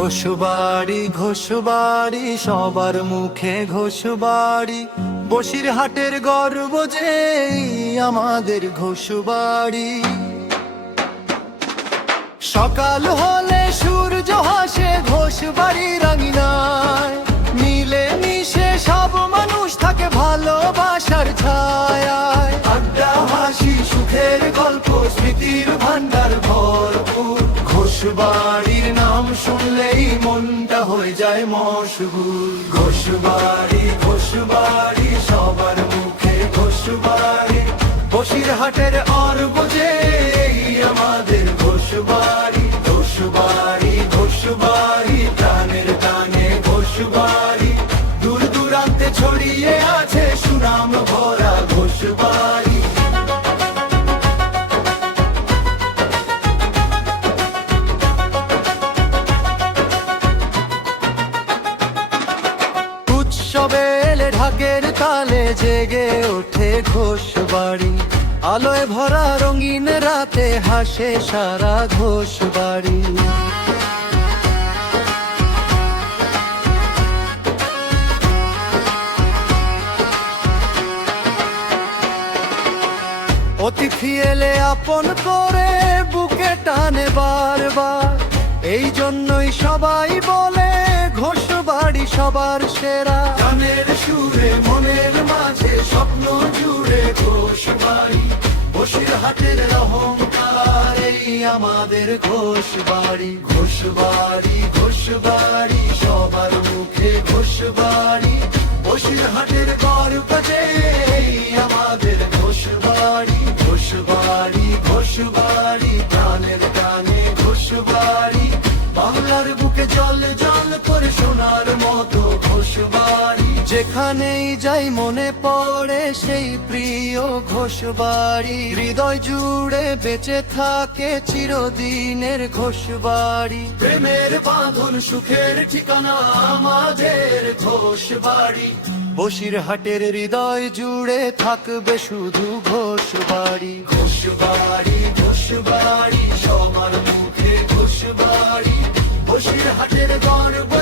ঘোষবাড়ি ঘোষবাড়ি সবার মুখে ঘোষবাড়ি, বসিরহাটের গর্ব যে আমাদের ঘোষবাড়ি। সকাল হলে সূর্য হাসে ঘোষবাড়ির আঙিনায়, মিলে মিশে সব মানুষ থাকে ভালোবাসার ছায়ায়। আড্ডা হাসি সুখের গল্প স্মৃতির ভান্ডার ভরপুর, ঘোষবাড়ির নাম শুনলেই মনটা হয়ে যায় মশগুল। ঘোষবাড়ি ঘোষবাড়ি সবার মুখে ঘোষবাড়ি, বসিরহাটের অর্ব যে আমাদের ঘোষবাড়ি। ঘোষবাড়ি ঘোষবাড়ি প্রাণের টানে ঘোষবাড়ি, দূর দূরান্তে ছড়িয়ে আছে সুনাম ভরা ঘোষবাড়ি। উৎসবে এলে ঢাকের তালে জেগে ওঠে ঘোষবাড়ি, আলোয় ভরা রঙিন রাতে হাসে সারা ঘোষবাড়ি। অতিথি এলে আপন করে বুকে টানে বারবার, এই জন্যই সবাই বলে ঘোষবাড়ি সবার সেরা। গানের সুরে মনের মাঝে স্বপ্ন জুড়ে ঘোষবাড়ি, বসিরহাটের অহংকার এই আমাদের ঘোষবাড়ি। ঘোষবাড়ি ঘোষবাড়ি সবার মুখে ঘোষবাড়ি, বসিরহাটের গর্ব যে আমাদের ঘোষবাড়ি। ঘোষবাড়ি ঘোষবাড়ি প্রাণের টানে ঘোষবাড়ি, বাংলার বুকে জল জল করে সোনার মতো ঘোষবাড়ি। যেখানেই যাই মনে পড়ে সেই প্রিয় ঘোষবাড়ি, হৃদয় জুড়ে বেঁচে থাকে চিরদিনের ঘোষবাড়ি। প্রেমের বাঁধন সুখের ঠিকানা আমাদের ঘোষবাড়ি, বসিরহাটের হৃদয় জুড়ে থাকবে শুধু ঘোষবাড়ি। ঘোষবাড়ি ঘোষবাড়ি সবার মুখে ঘোষবাড়ি, বসিরহাটের গর্ব